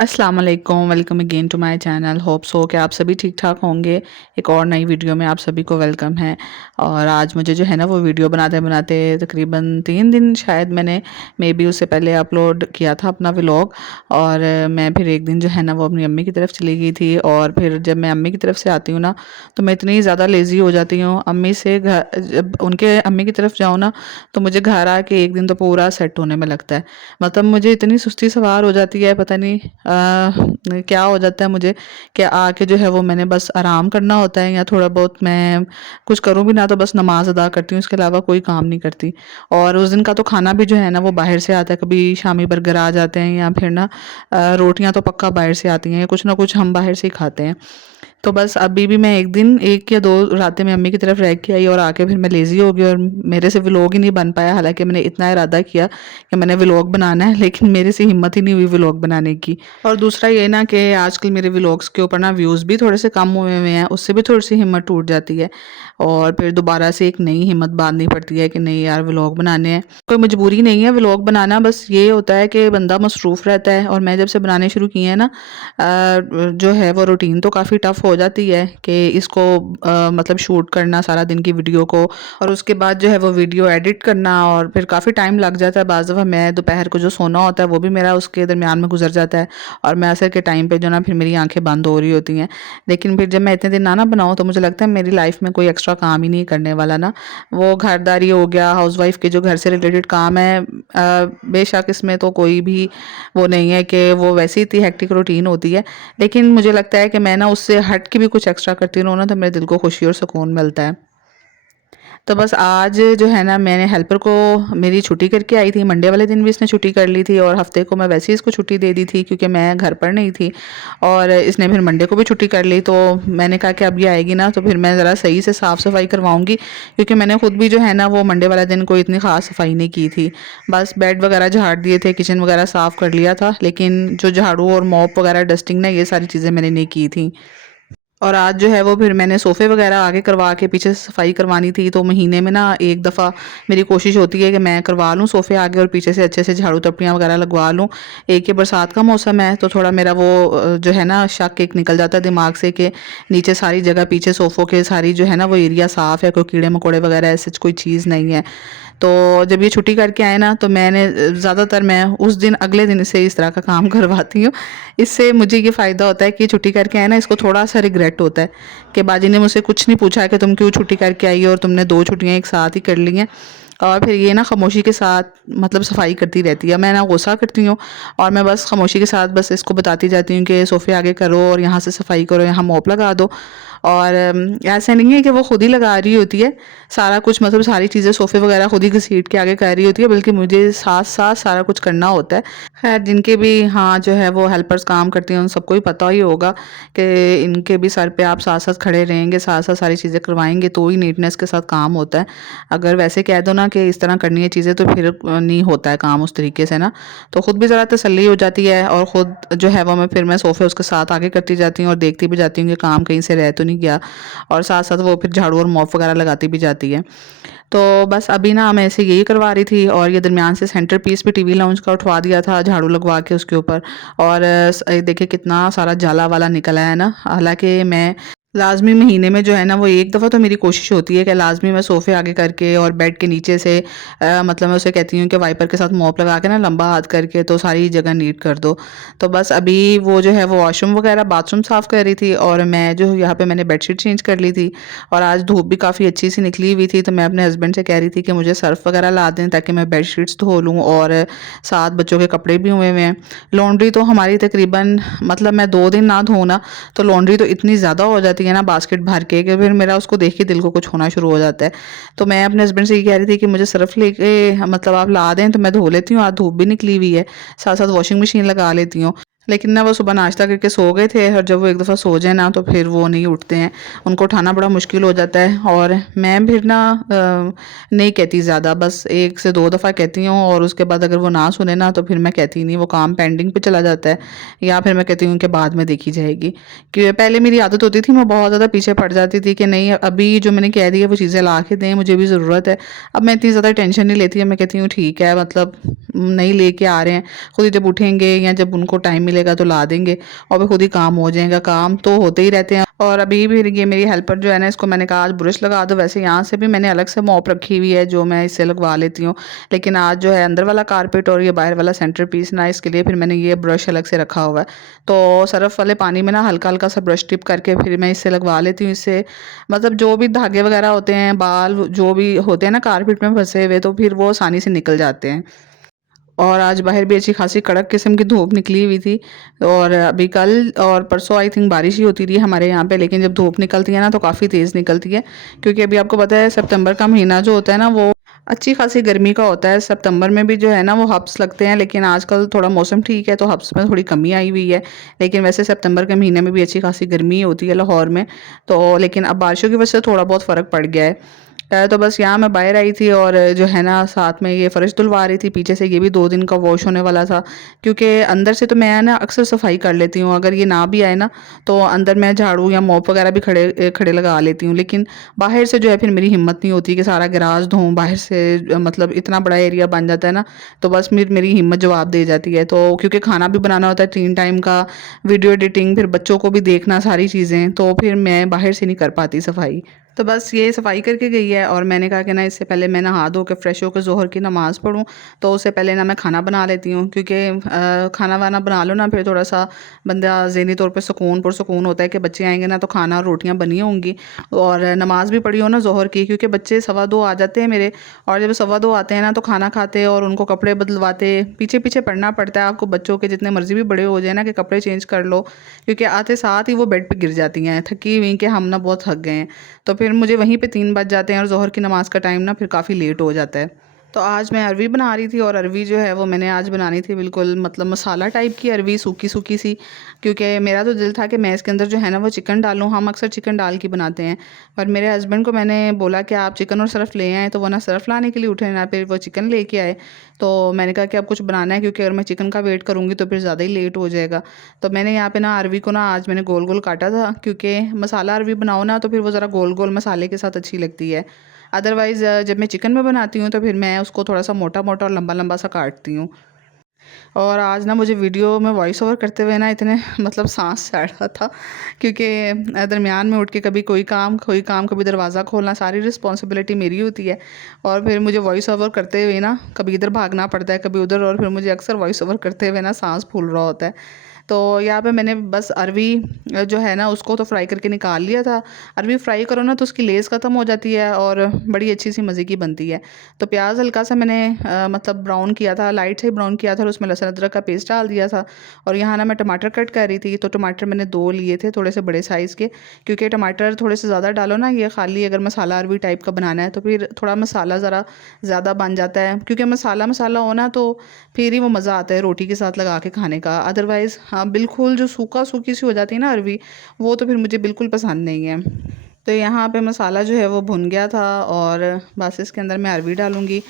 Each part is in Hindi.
अस्सलाम वालेकुम, welcome again to my channel. Hope so कि आप सभी ठीक ठाक होंगे। एक और नई वीडियो में आप सभी को वेलकम है। और आज मुझे जो है ना वो वीडियो बनाते बनाते तकरीबन 3 दिन शायद मैंने मे बी उससे पहले अपलोड किया था अपना व्लॉग। और मैं फिर एक दिन जो है ना वो अपनी अम्मी की तरफ चली गई थी। और फिर जब मैं अम्मी की तरफ से आती हूँ ना तो मैं इतनी ज़्यादा लेज़ी हो जाती हूँ। अम्मी से घर जब उनके अम्मी की तरफ जाऊँ ना तो मुझे घर आके एक दिन तो पूरा सेट होने में लगता है। मतलब मुझे इतनी सुस्ती सवार हो जाती है, पता नहीं क्या हो जाता है मुझे कि आके जो है वो मैंने बस आराम करना होता है, या थोड़ा बहुत मैं कुछ करूँ भी ना तो बस नमाज अदा करती हूँ, इसके अलावा कोई काम नहीं करती। और उस दिन का तो खाना भी जो है ना वो बाहर से आता है, कभी शामी बर्गर आ जाते हैं या फिर ना रोटियां तो पक्का बाहर से आती हैं, कुछ ना कुछ हम बाहर से ही खाते हैं। तो बस अभी भी मैं एक दिन 1 या 2 रातें मैं अम्मी की तरफ रह के आई और आके फिर मैं लेज़ी हो गई और मेरे से व्लॉग ही नहीं बन पाया। हालाँकि मैंने इतना इरादा किया कि मैंने व्लॉग बनाना है, लेकिन मेरे से हिम्मत ही नहीं हुई व्लॉग बनाने की। और दूसरा ये ना कि आजकल मेरे व्लॉग्स के ऊपर ना व्यूज़ भी थोड़े से कम हुए हुए हैं, उससे भी थोड़ी-सी हिम्मत टूट जाती है। और फिर दोबारा से एक नई हिम्मत बाँधनी पड़ती है कि नहीं यार व्लॉग बनाने हैं। कोई मजबूरी नहीं है व्लॉग बनाना, बस ये होता है कि बंदा मसरूफ़ रहता है। और मैं जब से बनाने शुरू किए हैं ना जो है वो रूटीन तो काफ़ी टफ़ हो जाती है कि इसको मतलब शूट करना सारा दिन की वीडियो को, और उसके बाद जो है वो वीडियो एडिट करना, और फिर काफ़ी टाइम लग जाता है। बाज़ दफ़ा मैं दोपहर को जो सोना होता है वो भी मेरा उसके दरमियान में गुजर जाता है, और मैं असर के टाइम पे जो ना फिर मेरी आंखें बंद हो रही होती हैं। लेकिन फिर जब मैं इतने दिन ना बनाऊँ तो मुझे लगता है मेरी लाइफ में कोई एक्स्ट्रा काम ही नहीं करने वाला ना। वो घरदारी हो गया, हाउसवाइफ के जो घर से रिलेटेड काम है, बेशक इसमें तो कोई भी वो नहीं है कि वो वैसे ही इतनी हेक्टिक रूटीन होती है। लेकिन मुझे लगता है कि मैं ना उससे हट के भी कुछ एक्स्ट्रा करती रहूँ ना तो मेरे दिल को खुशी और सुकून मिलता है। तो बस आज जो है ना मैंने हेल्पर को मेरी छुट्टी करके आई थी, मंडे वाले दिन भी इसने छुट्टी कर ली थी और हफ्ते को मैं वैसे ही इसको छुट्टी दे दी थी क्योंकि मैं घर पर नहीं थी। और इसने फिर मंडे को भी छुट्टी कर ली, तो मैंने कहा कि अब ये आएगी ना तो फिर मैं ज़रा सही से साफ़ सफाई करवाऊंगी, क्योंकि मैंने खुद भी जो है ना वो मंडे वाला दिन कोई इतनी ख़ास सफाई नहीं की थी। बस बेड वगैरह झाड़ दिए थे, किचन वगैरह साफ़ कर लिया था, लेकिन जो झाड़ू और मॉप वगैरह डस्टिंग ना ये सारी चीज़ें मैंने नहीं की थी। और आज जो है वो फिर मैंने सोफ़े वगैरह आगे करवा के पीछे से सफाई करवानी थी, तो महीने में ना एक दफ़ा मेरी कोशिश होती है कि मैं करवा लूँ सोफ़े आगे और पीछे से अच्छे से झाड़ू टपड़ियाँ वगैरह लगवा लूँ। एक ये बरसात का मौसम है तो थोड़ा मेरा वो जो है ना शक एक निकल जाता है दिमाग से कि नीचे सारी जगह पीछे सोफ़ों के सारी जो है ना वो एरिया साफ़ है, कोई कीड़े मकोड़े वगैरह ऐसे कोई चीज़ नहीं है। तो जब ये छुट्टी करके आए ना तो मैंने ज़्यादातर मैं उस दिन अगले दिन से इस तरह का काम करवाती हूँ। इससे मुझे ये फ़ायदा होता है कि छुट्टी करके आए ना इसको थोड़ा-सा रिग्रेट होता है कि बाजी ने मुझसे कुछ नहीं पूछा कि तुम क्यों छुट्टी करके आई हो और तुमने 2 छुट्टियाँ एक साथ ही कर ली हैं। और फिर ये ना खामोशी के साथ मतलब सफाई करती रहती है। मैं ना गुस्सा करती हूँ और मैं बस खामोशी के साथ बस इसको बताती जाती हूँ कि सोफ़े आगे करो और यहाँ से सफाई करो, यहाँ मॉप लगा दो। और ऐसा नहीं है कि वो खुद ही लगा रही होती है सारा कुछ, मतलब सारी चीज़ें सोफ़े वगैरह खुद ही घसीट के आगे कर रही होती है, बल्कि मुझे साथ-साथ सारा कुछ करना होता है। खैर जिनके भी हाँ, जो है वो हेल्पर्स काम करती हैं उन सबको ही पता ही होगा कि इनके भी सर पे आप साथ-साथ खड़े रहेंगे, साथ-साथ सारी चीज़ें करवाएँगे तो ही नीटनेस के साथ काम होता है। अगर वैसे कह दो ना कि इस तरह करनी है चीज़ें तो फिर नहीं होता है काम उस तरीके से ना। तो खुद भी ज़रा तसल्ली हो जाती है और खुद जो है वो मैं सोफ़े उसके साथ आगे करती जाती हूँ और देखती भी जाती हूँ कि काम कहीं से रह तो नहीं गया। और साथ-साथ वो फिर झाड़ू और मॉप वगैरह लगाती भी जाती है। तो बस अभी ना मैं इसे यही करवा रही थी और ये दरमियान से सेंटर पीस भी टीवी लाउंज का उठवा दिया था झाड़ू लगवा के उसके ऊपर। और देखिए कितना सारा जाला वाला निकला है ना। हालाँकि मैं लाज़मी महीने में जो है ना वो एक दफ़ा तो मेरी कोशिश होती है कि लाज़मी मैं सोफ़े आगे करके और बेड के नीचे से मतलब मैं उसे कहती हूँ कि वाइपर के साथ मॉप लगा के ना लंबा हाथ करके तो सारी जगह नीट कर दो। तो बस अभी वो जो है वो वॉशरूम वगैरह बाथरूम साफ़ कर रही थी और मैं जो यहाँ पे मैंने बेडशीट चेंज कर ली थी। और आज धूप भी काफ़ी अच्छी सी निकली हुई थी तो मैं अपने हस्बैंड से कह रही थी कि मुझे सर्फ़ वगैरह ला दें ताकि मैं बेडशीट्स धो लूँ, और साथ बच्चों के कपड़े भी हुए हुए हैं। लॉन्ड्री तो हमारी तकरीबन मतलब मैं 2 दिन ना धोऊँ ना तो लॉन्ड्री तो इतनी ज़्यादा हो जाती है ना बास्केट भर के कि फिर मेरा उसको देख के दिल को कुछ होना शुरू हो जाता है। तो मैं अपने हस्बैंड से ये कह रही थी कि मुझे सर्फ़ लेके मतलब आप ला दें तो मैं धो लेती हूँ, आज धूप भी निकली हुई है, साथ-साथ वॉशिंग मशीन लगा लेती हूँ। लेकिन ना वो सुबह नाश्ता करके सो गए थे और जब वो एक दफ़ा सो जाए ना तो फिर वो नहीं उठते हैं, उनको उठाना बड़ा मुश्किल हो जाता है। और मैं फिर ना नहीं कहती ज़्यादा, बस 1 से 2 दफ़ा कहती हूँ और उसके बाद अगर वो ना सुने ना तो फिर मैं कहती नहीं, वो काम पेंडिंग पे चला जाता है या फिर मैं कहती हूँ कि बाद में देखी जाएगी। कि पहले मेरी आदत होती थी, मैं बहुत ज़्यादा पीछे पड़ जाती थी कि नहीं अभी जो मैंने कह दिया वो चीज़ें ला के दें, मुझे भी ज़रूरत है। अब मैं इतनी ज़्यादा टेंशन नहीं लेती, अब मैं कहती हूँ ठीक है, मतलब नहीं लेके आ रहे हैं, खुद ही जब उठेंगे या जब उनको टाइम मिलेगा तो ला देंगे और फिर खुद ही काम हो जाएगा। काम तो होते ही रहते हैं। और अभी भी ये मेरी हेल्पर जो है ना, इसको मैंने कहा आज ब्रश लगा दो। वैसे यहाँ से भी मैंने अलग से मॉप रखी हुई है जो मैं इससे लगवा लेती हूँ, लेकिन आज जो है अंदर वाला कारपेट और ये बाहर वाला सेंटर पीस ना, इसके लिए फिर मैंने ये ब्रश अलग से रखा हुआ है। तो सरफ वाले पानी में ना हल्का हल्का सा ब्रश टिप करके फिर मैं इससे लगवा लेती हूँ। इससे मतलब जो भी धागे वगैरह होते हैं, बाल जो भी होते हैं ना कारपेट में फंसे हुए, तो फिर वो आसानी से निकल जाते हैं। और आज बाहर भी अच्छी खासी कड़क किस्म की धूप निकली हुई थी। और अभी कल और परसों आई थिंक बारिश ही होती रही हमारे यहाँ पे, लेकिन जब धूप निकलती है ना तो काफ़ी तेज़ निकलती है। क्योंकि अभी आपको पता है सितंबर का महीना जो होता है ना, वो अच्छी खासी गर्मी का होता है। सितंबर में भी जो है ना वो हब्स लगते हैं, लेकिन आजकल थोड़ा मौसम ठीक है तो हब्स में थोड़ी कमी आई हुई है। लेकिन वैसे सितंबर के महीने में भी अच्छी खासी गर्मी होती है लाहौर में। तो लेकिन अब बारिशों की वजह से थोड़ा बहुत फ़र्क पड़ गया है। तो बस यहाँ मैं बाहर आई थी और जो है ना साथ में ये फ़र्श धुलवा रही थी। पीछे से ये भी 2 दिन का वॉश होने वाला था, क्योंकि अंदर से तो मैं ना अक्सर सफाई कर लेती हूँ। अगर ये ना भी आए ना तो अंदर मैं झाड़ू या मॉप वगैरह भी खड़े खड़े लगा लेती हूँ। लेकिन बाहर से जो है फिर मेरी हिम्मत नहीं होती कि सारा गैराज धोऊँ बाहर से। मतलब इतना बड़ा एरिया बन जाता है ना, तो बस मेरी हिम्मत जवाब दे जाती है। तो क्योंकि खाना भी बनाना होता है 3 टाइम का, वीडियो एडिटिंग, फिर बच्चों को भी देखना, सारी चीज़ें, तो फिर मैं बाहर से नहीं कर पाती सफाई। तो बस ये सफाई करके गई है और मैंने कहा कि ना इससे पहले मैं नहा धो के फ्रेश होकर ज़ोहर की नमाज़ पढ़ूँ। तो उससे पहले ना मैं खाना बना लेती हूँ, क्योंकि खाना वाना बना लो ना फिर थोड़ा-सा बंदा ज़हनी तौर पे पुरसुकून होता है कि बच्चे आएँगे ना तो खाना और रोटियाँ बनी होंगी। और नमाज़ भी पढ़ी हो ना ज़ोहर की, क्योंकि बच्चे 2:15 आ जाते हैं मेरे। और जब 2:15 आते हैं ना तो खाना खाते और उनको कपड़े बदलवाते पीछे-पीछे पड़ना पड़ता है। आपको बच्चों के जितने मर्ज़ी भी बड़े हो जाए ना कि कपड़े चेंज कर लो, क्योंकि आते साथ ही वो बेड पे गिर जाती हैं थकी हुई कि हम ना बहुत थक गए हैं। तो फिर मुझे वहीं पे 3 बज जाते हैं और ज़ोहर की नमाज़ का टाइम ना फिर काफ़ी लेट हो जाता है। तो आज मैं अरवी बना रही थी और अरवी जो है वो मैंने आज बनानी थी बिल्कुल मतलब मसाला टाइप की अरवी, सूखी-सूखी सी। क्योंकि मेरा तो दिल था कि मैं इसके अंदर जो है ना वो चिकन डालूँ। हम अक्सर चिकन डाल के बनाते हैं, पर मेरे हस्बैंड को मैंने बोला कि आप चिकन और सर्फ़ ले आएँ, तो वो ना सर्फ़ लाने के लिए उठे ना फिर वो चिकन लेके आए। तो मैंने कहा कि अब कुछ बनाना है, क्योंकि अगर मैं चिकन का वेट करूँगी तो फिर ज़्यादा ही लेट हो जाएगा। तो मैंने यहाँ पे ना अरवी को ना आज मैंने गोल-गोल काटा था, क्योंकि मसाला अरवी बनाओ ना तो फिर वो ज़रा गोल-गोल मसाले के साथ अच्छी लगती है। अदरवाइज़ जब मैं चिकन में बनाती हूँ तो फिर मैं उसको थोड़ा-सा मोटा-मोटा और लंबा-लंबा सा काटती हूँ। और आज ना मुझे वीडियो में वॉइस ओवर करते हुए ना इतने मतलब साँस चढ़ रहा था, क्योंकि दरमियान में उठ के कभी कोई काम, कभी दरवाज़ा खोलना, सारी रिस्पॉन्सिबिलिटी मेरी होती है। और फिर मुझे वॉइस ओवर करते हुए ना कभी इधर भागना पड़ता है, कभी उधर, और फिर मुझे अक्सर वॉइस ओवर करते हुए ना साँस फूल रहा होता है। तो यहाँ पे मैंने बस अरवी जो है ना उसको तो फ्राई करके निकाल लिया था। अरवी फ्राई करो ना तो उसकी लेस ख़त्म हो जाती है और बड़ी अच्छी सी मज़े की बनती है। तो प्याज हल्का सा मैंने मतलब ब्राउन किया था, लाइट से ब्राउन किया था और उसमें लहसुन अदरक का पेस्ट डाल दिया था। और यहाँ ना मैं टमाटर कट कर रही थी, तो टमाटर मैंने 2 लिए थे, थोड़े से बड़े साइज़ के। क्योंकि टमाटर थोड़े से ज़्यादा डालो ना, ये खाली अगर मसाला अरवी टाइप का बनाना है तो फिर थोड़ा मसाला ज़रा ज़्यादा बन जाता है, क्योंकि मसाला मसाला हो ना तो फिर ही वो मज़ा आता है रोटी के साथ लगा के खाने का। अदरवाइज़ हाँ, बिल्कुल जो सूखी सी हो जाती है ना अरवी, वो तो फिर मुझे बिल्कुल पसंद नहीं है। तो यहाँ पे मसाला जो है वो भुन गया था और बस इसके अंदर मैं अरवी डालूँगी।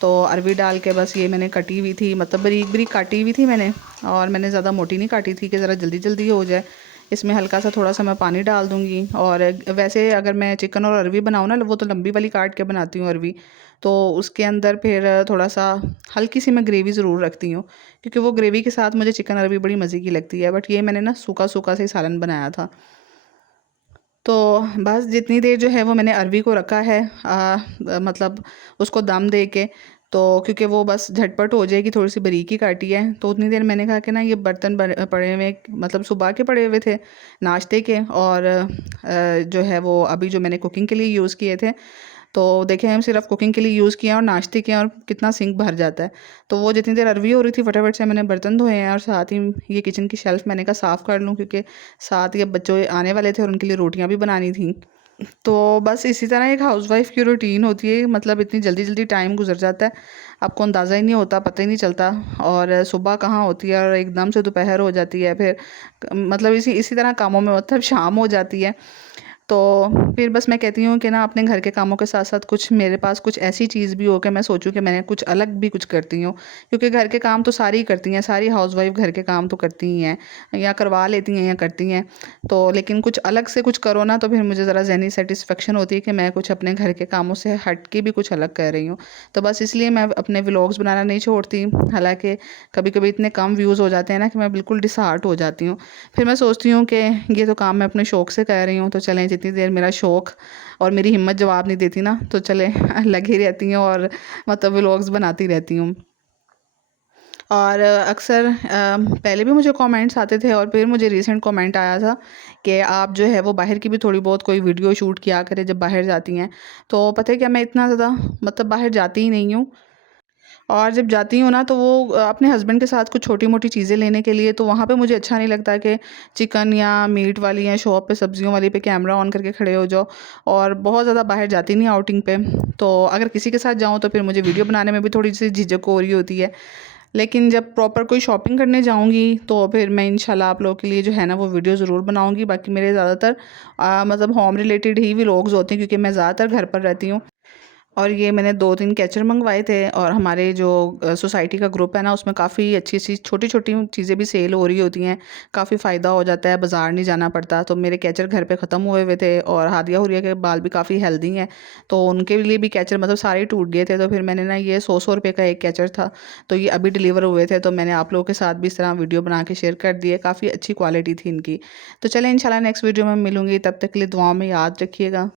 तो अरवी डाल के बस ये मैंने कटी हुई थी, मतलब बारीक-बारीक काटी हुई थी मैंने, और मैंने ज़्यादा मोटी नहीं काटी थी कि ज़रा जल्दी-जल्दी हो जाए। इसमें हल्का सा थोड़ा-सा मैं पानी डाल दूँगी। और वैसे अगर मैं चिकन और अरवी बनाऊँ ना, वो तो लंबी वाली काट के बनाती हूँ अरवी, तो उसके अंदर फिर थोड़ा-सा हल्की सी मैं ग्रेवी ज़रूर रखती हूँ, क्योंकि वो ग्रेवी के साथ मुझे चिकन अरवी बड़ी मज़े की लगती है। बट ये मैंने ना सूखा-सूखा सा ही सालन बनाया था। तो बस जितनी देर जो है वो मैंने अरवी को रखा है मतलब उसको दम दे के, तो क्योंकि वो बस झटपट हो जाएगी, थोड़ी सी बारीकी काटी है, तो उतनी देर मैंने कहा कि ना ये बर्तन पड़े हुए मतलब सुबह के पड़े हुए थे नाश्ते के, और जो है वो अभी जो मैंने कुकिंग के लिए यूज़ किए थे, तो देखें हम सिर्फ कुकिंग के लिए यूज़ किए हैं और नाश्ते किए हैं, और कितना सिंक भर जाता है। तो वो जितनी देर अरवी हो रही थी फटाफट से मैंने बर्तन धोए हैं, और साथ ही ये किचन की शेल्फ़ मैंने कहा साफ़ कर लूँ, क्योंकि साथ ही अब बच्चे आने वाले थे और उनके लिए रोटियाँ भी बनानी थी। तो बस इसी तरह एक हाउसवाइफ़ की रूटीन होती है, मतलब इतनी जल्दी-जल्दी टाइम गुज़र जाता है, आपको अंदाज़ा ही नहीं होता, पता ही नहीं चलता। और सुबह कहाँ होती है और एकदम से दोपहर हो जाती है, फिर मतलब इसी इसी तरह कामों में मतलब शाम हो जाती है। तो फिर बस मैं कहती हूँ कि ना अपने घर के कामों के साथ-साथ कुछ मेरे पास कुछ ऐसी चीज़ भी हो कि मैं सोचूँ कि मैंने कुछ अलग भी कुछ करती हूँ। क्योंकि घर के काम तो सारी ही करती हैं, सारी हाउसवाइफ़ घर के काम तो करती ही हैं, या करवा लेती हैं या करती हैं। तो लेकिन कुछ अलग से कुछ करो ना तो फिर मुझे ज़रा ज़हनी सैटिस्फैक्शन होती है कि मैं कुछ अपने घर के कामों से हट के भी कुछ अलग कर रही हूँ। तो बस इसलिए मैं अपने व्लॉग्स बनाना नहीं छोड़ती। हालाँकि कभी-कभी इतने कम व्यूज़ हो जाते हैं ना कि मैं बिल्कुल डिसहार्ट हो जाती हूँ। फिर मैं सोचती हूँ कि ये तो काम मैं अपने शौक से कर रही हूँ, तो चलें जितनी देर मेरा शौक और मेरी हिम्मत जवाब नहीं देती ना, तो चलें लगी रहती हूँ और मतलब व्लॉग्स बनाती रहती हूँ। और अक्सर पहले भी मुझे कमेंट्स आते थे और फिर मुझे रीसेंट कमेंट आया था कि आप जो है वो बाहर की भी थोड़ी बहुत कोई वीडियो शूट किया करें जब बाहर जाती हैं। तो पता है क्या, मैं इतना ज़्यादा मतलब बाहर जाती ही नहीं हूँ। और जब जाती हूँ ना तो वो अपने हस्बैंड के साथ कुछ छोटी-मोटी चीज़ें लेने के लिए, तो वहाँ पे मुझे अच्छा नहीं लगता कि चिकन या मीट वाली या शॉप पे सब्जियों वाली पे कैमरा ऑन करके खड़े हो जाओ। और बहुत ज़्यादा बाहर जाती नहीं आउटिंग पे। तो अगर किसी के साथ जाऊँ तो फिर मुझे वीडियो बनाने में भी थोड़ी-सी झिझक हो रही होती है। लेकिन जब प्रॉपर कोई शॉपिंग करने जाऊँगी तो फिर मैं इंशाल्लाह आप लोगों के लिए जो है ना वो वीडियो ज़रूर बनाऊँगी। बाकी मेरे ज़्यादातर मतलब होम रिलेटेड ही व्लॉग्स होते हैं, क्योंकि मैं ज़्यादातर घर पर रहती हूँ। और ये मैंने 2-3 कैचर मँगवाए थे और हमारे जो सोसाइटी का ग्रुप है ना, उसमें काफ़ी अच्छी-अच्छी छोटी-छोटी चीज़ें भी सेल हो रही होती हैं। काफ़ी फ़ायदा हो जाता है, बाज़ार नहीं जाना पड़ता। तो मेरे कैचर घर पे ख़त्म हुए हुए थे और हादिया-हुरिया के बाल भी काफ़ी हेल्दी हैं, तो उनके लिए भी कैचर मतलब सारे ही टूट गए थे। तो फिर मैंने ना ये 100-100 रुपए का एक कैचर था, तो ये अभी डिलीवर हुए थे, तो मैंने आप लोगों के साथ भी इस तरह वीडियो बना के शेयर कर दिए। काफ़ी अच्छी क्वालिटी थी इनकी। तो चलें इंशाल्लाह नेक्स्ट वीडियो में मिलूँगी, तब तक के लिए दुआओं में याद रखिएगा।